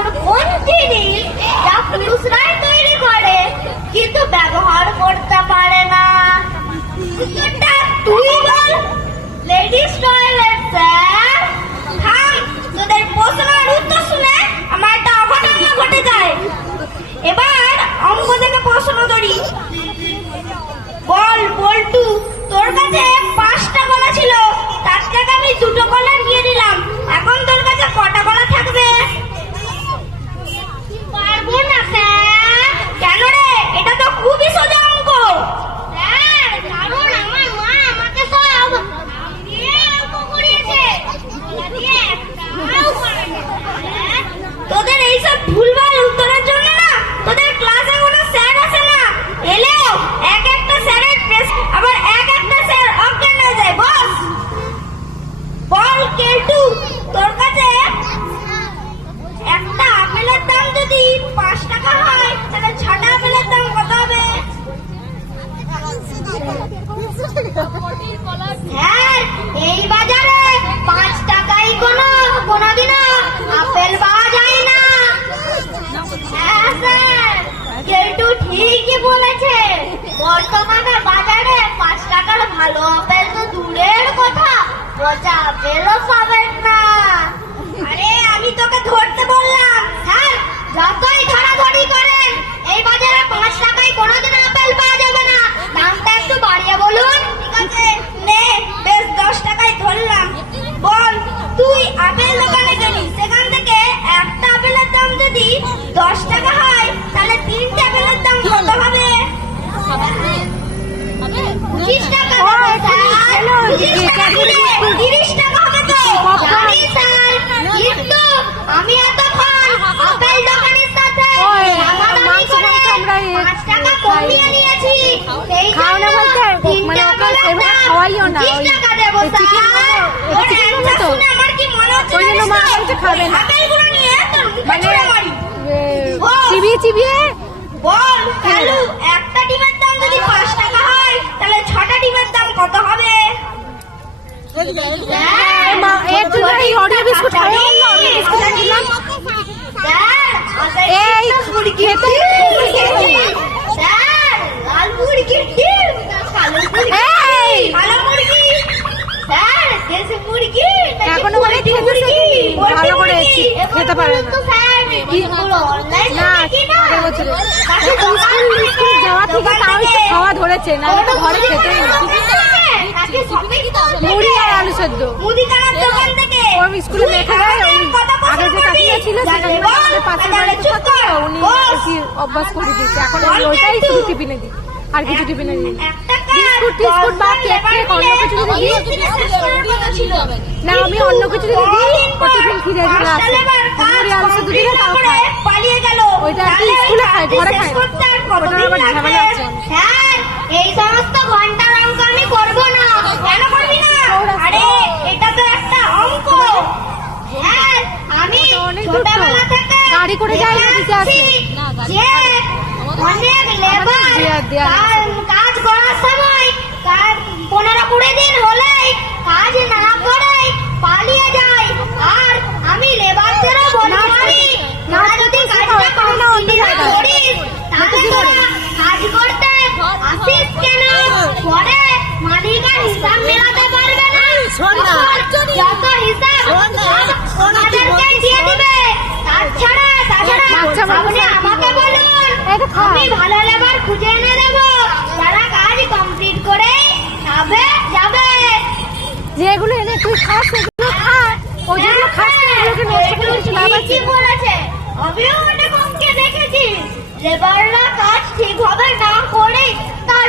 এমন কোন জিনিস যা পুরুষরাই তৈরি করে কিন্তু ব্যবহার করতে পারে না? এটা তুই বল। Ladies toilet sir. থাম, তোদের প্রশ্নের উত্তর শুনে আমার একটা অঘটন ঘটে যায়। এবার অঙ্ক থেকে প্রশ্ন ধরি। বল বল্টু, তোর কাছে 5টা কলা ছিল, তার থেকে আমি 2টো কলা নিয়ে নিলাম, এখন তোর কাছে কটা কলা থাকবে? পারবো না স্যার। কেন রে? এটা তো খুবই সোজা অঙ্ক। স্যার, কারণ আমার মা আমাকে সব দিয়ে অঙ্ক করিয়েছে, কলা দিয়ে একটাও করে না। তোদের এইসব ভুলভাল উত্তরের জন্য না তোদের ক্লাসে কোনো স্যার আসে না। এলেও এক একটা স্যারের প্রেস, আবার এক একটা স্যার অজ্ঞান হয়ে যায়। বস বল কেলটু, তোর কাছে একটা আপেলের দাম যদি 5 টাকা হয় তাহলে 6টা আপেলের দাম কত হবে? হ্যাঁ, এই বাজারে 5 টাকায় কোনোদিনও আপেল পাওয়া যায় না। হ্যাঁ স্যার, কেলটু ঠিকই বলেছে। বর্তমানে বাজারে 5 টাকার ভালো আপেল তো দূরের কথা, পচা আপেলও পাবেন না। আরে আমি তোকে ধরতে বললাম। স্যার, যতই ধরাধরি করেন এই বাজারে 5 টাকায় কোনোদিন আপেল পাওয়া যাবে না। দামটা একটু বাড়িয়ে বলুন। ঠিক আছে, নে, বেশ 10 টাকায় ধরলাম। বল, তুই আপেল দোকানে গেলি, সেখান থেকে একটা আপেলের দাম যদি 10 টাকা হয় তাহলে 3টে আপেলের দাম কত হবে? 25 টাকা হবে স্যার। 25 টাকা দিলে 30 টাকা হবে তো? জানি স্যার, কিন্তু আমি এতক্ষণ আপেল দোকানের সাথে দামাদামি করে 5 টাকা কমিয়ে নিয়েছি। সেই জন্য 3টে আপেলের দাম 25 টাকা দেবো স্যার। ওর অ্যান্সার শুনে আমার কি মনে হচ্ছে আপেলগুলো নিয়ে তোর মুখে ছুঁড়ে মারি। চিবিয়ে বল কালু, একটা ডিমের দাম যদি 5 টাকা হয় তাহলে 6টা ডিমের দাম কত হবে? অরিও বিস্কুট স্যার, লাল মুরগির ডিম না কালো মুরগি? কালো মুরগি। স্যার, দেশি মুরগি এখনো বলে ভালো করে খেতে পারে না। স্যার, ডিমগুলো অনলাইন দেখি না। স্কুল যাওয়া থেকে তাও একটু খাওয়া ধরেছে, না তো ঘরে খেতেই না। মুড়ি আর আলু সেদ্ধ মুদিখানার দোকান থেকে ওর স্কুলে লেখা যায়। আগে যে কাকিমা ছিল সেখানে পাশের বাড়িতে উনি অভ্যাস করে দিয়েছে, এখন ওইটাই শুধু টিফিনে দিই, আর কিছু টিফিনে দিই। বিস্কুট টিস্কুট বা কেক টেক অন্য কিছু যদি দিই না, আমি অন্য কিছু যদি দিই ও টিফিন খিদে দিলে আসে, মুড়ি আলু সেদ্ধ দিলে তাও খায়। ওইটা আর কি স্কুলে খায়, ঘরে খায় না, ওটার আবার ঝামেলা আছে। হ্যাঁ, এই সমস্ত ঘন্টার অঙ্ক আমি করবো না। কেন করবি না? আরে এটা তো একটা অঙ্ক। হ্যাঁ, আমি ছোটবেলা থেকে গাড়ি করে যাই না দিতে আসে, যে অনেক লেবার কাজ করার সময় 15-20 দিন হলেই কাজ না করে পালিয়ে যায়। আর আমি লেবারদেরও বলি, তোরা যদি কাজটা করিস তাহলে তোরা কাজ করতে আসিস কেন? পরে মালিকের হিসাব মেলাতে পারবে না। যত হিসাব ওনাদেরকে দিয়ে দিবে। তাছাড়া আপনি আমাকে বলুন, আমি ভালো লেবার খুঁজে এনে দেবো যারা কাজ কমপ্লিট করে যাবে। যেগুলো এনে তুই খাস সেগুলো খা, ওই যেগুলো খাস না এগুলোকে নষ্ট করে কিছু লাভ আছে? বলেছে, আমিও অনেক অঙ্কে দেখেছি লেবাররা কাজ ঠিকভাবে না করে তার